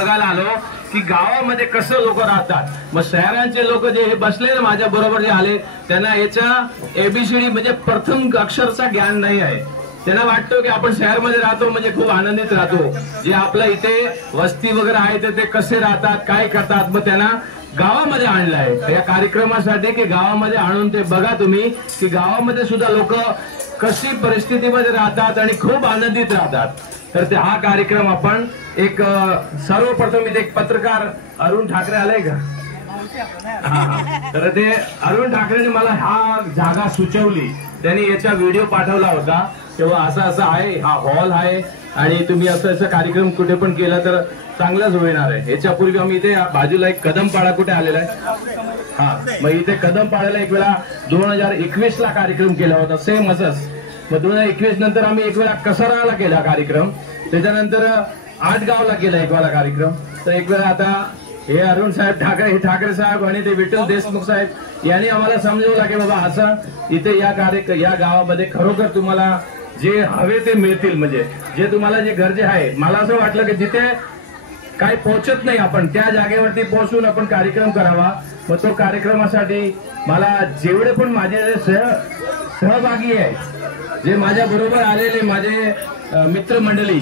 बघायला आलो की गावामध्ये कसं लोक राहतात। मग शहरांचे लोक जे हे बसले ना माझ्या बरोबर जे आले त्यांना याचा एबीसीडी म्हणजे प्रथम अक्षरचा ज्ञान नाही आहे। त्यांना वाटतं की आपण शहरमध्ये राहतो म्हणजे खूप आनंदित राहतो, जे आपल्या इथे वस्ती वगैरे आहे ते कसे राहतात काय करतात। मग त्यांना गावामध्ये आणलंय या कार्यक्रमासाठी की गावामध्ये आणून ते बघा तुम्ही की गावामध्ये सुद्धा लोक कशी परिस्थितीमध्ये राहतात आणि खूप आनंदित राहतात। तर ते हा कार्यक्रम आपण एक सर्वप्रथम इथे एक पत्रकार अरुण ठाकरे आलाय का? तर ते अरुण ठाकरेने मला हा जागा सुचवली, त्यांनी याचा व्हिडिओ पाठवला होता तेव्हा असं असं आहे, हा हॉल आहे आणि तुम्ही असं असं कार्यक्रम कुठे पण केला तर चांगलाच होणार आहे। याच्यापूर्वी आम्ही इथे बाजूला एक कदमपाडा कुठे आलेला आहे, हा मग इथे कदमपाड्याला एक वेळा 2021 ला कार्यक्रम केला होता सेम असंच। मग 2021 नंतर आम्ही एक वेळा कसराला केला कार्यक्रम, त्याच्यानंतर आटगावला केला एक वेळा कार्यक्रम। तर एक वेळा आता हे अरुण साहेब ठाकरे, हे ठाकरे साहेब आणि ते विठ्ठल देशमुख साहेब यांनी आम्हाला समजवलं की बाबा असं इथे या गावामध्ये खरोखर तुम्हाला जे हवे ते मिळतील, म्हणजे जे तुम्हाला जे गरजे आहे। मला असं वाटलं की जिथे काही पोहोचत नाही आपण त्या जागेवरती पोहोचून आपण कार्यक्रम करावा। मग तो कार्यक्रमासाठी मला जेवढे पण माझे सहभागी आहे, जे माझ्या बरोबर आलेले माझे मित्रमंडळी